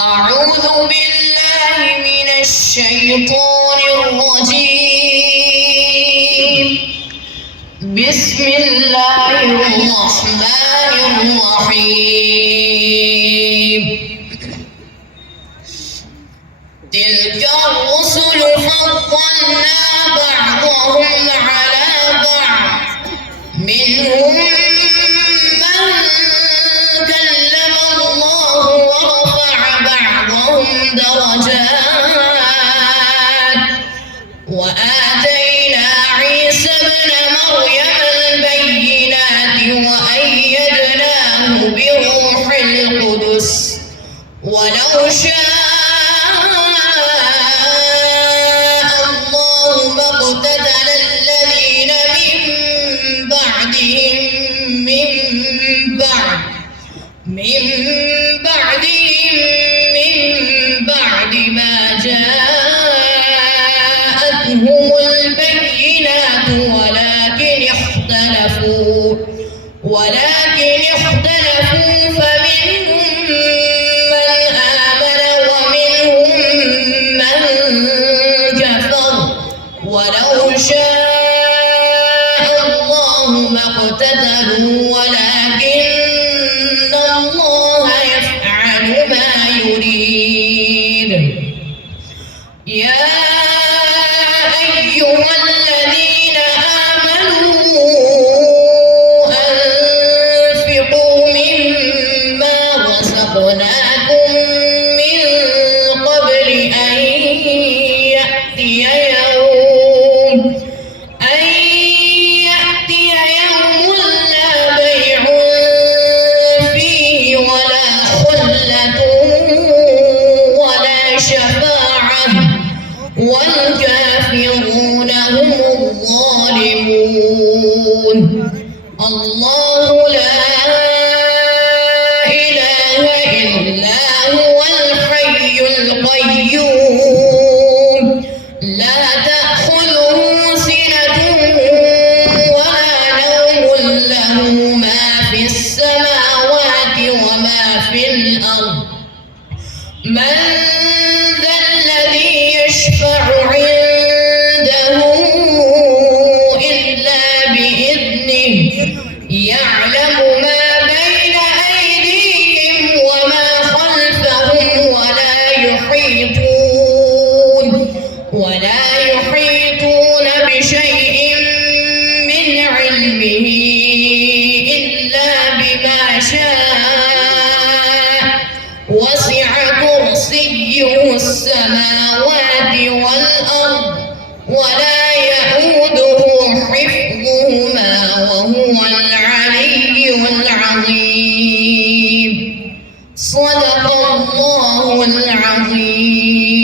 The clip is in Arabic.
أعوذ بالله من الشيطان الرجيم. بسم الله الرحمن الرحيم. تلك الرسل فضلنا بعضهم على بعض منهم من كلم الله ورفع بعضهم درجات وآتينا عيسى ابن مريم البينات وأيدناه بروح القدس ولو شاء الله ما اقتتل الذين من بعدهم من بعد ما جاءتهم البينات ولكن اختلفوا فمنهم من آمن ومنهم من كفر ولو شاء الله ما اقتتلوا ولكن الله يفعل ما يريد. يا أيها الذين آمنوا أنفقوا مما رزقناكم من قبل أن يأتي يوم لا بيع فيه ولا خلة ولا شفاعة والكافرون هم الظالمون. الله لا إله إلا هو الحي القيوم لا تأخذه سنة ولا نوم له ما في السماوات وما في الأرض. من ذا الذي يشفع عنده إلا بإذنه يعلم ما بين أيديهم وما خلفهم ولا يحيطون بشيء من علمه إلا بما شاء وسع كرسيه السماوات والأرض ولا يئوده حفظهما وهو العلي العظيم. صدق الله العظيم.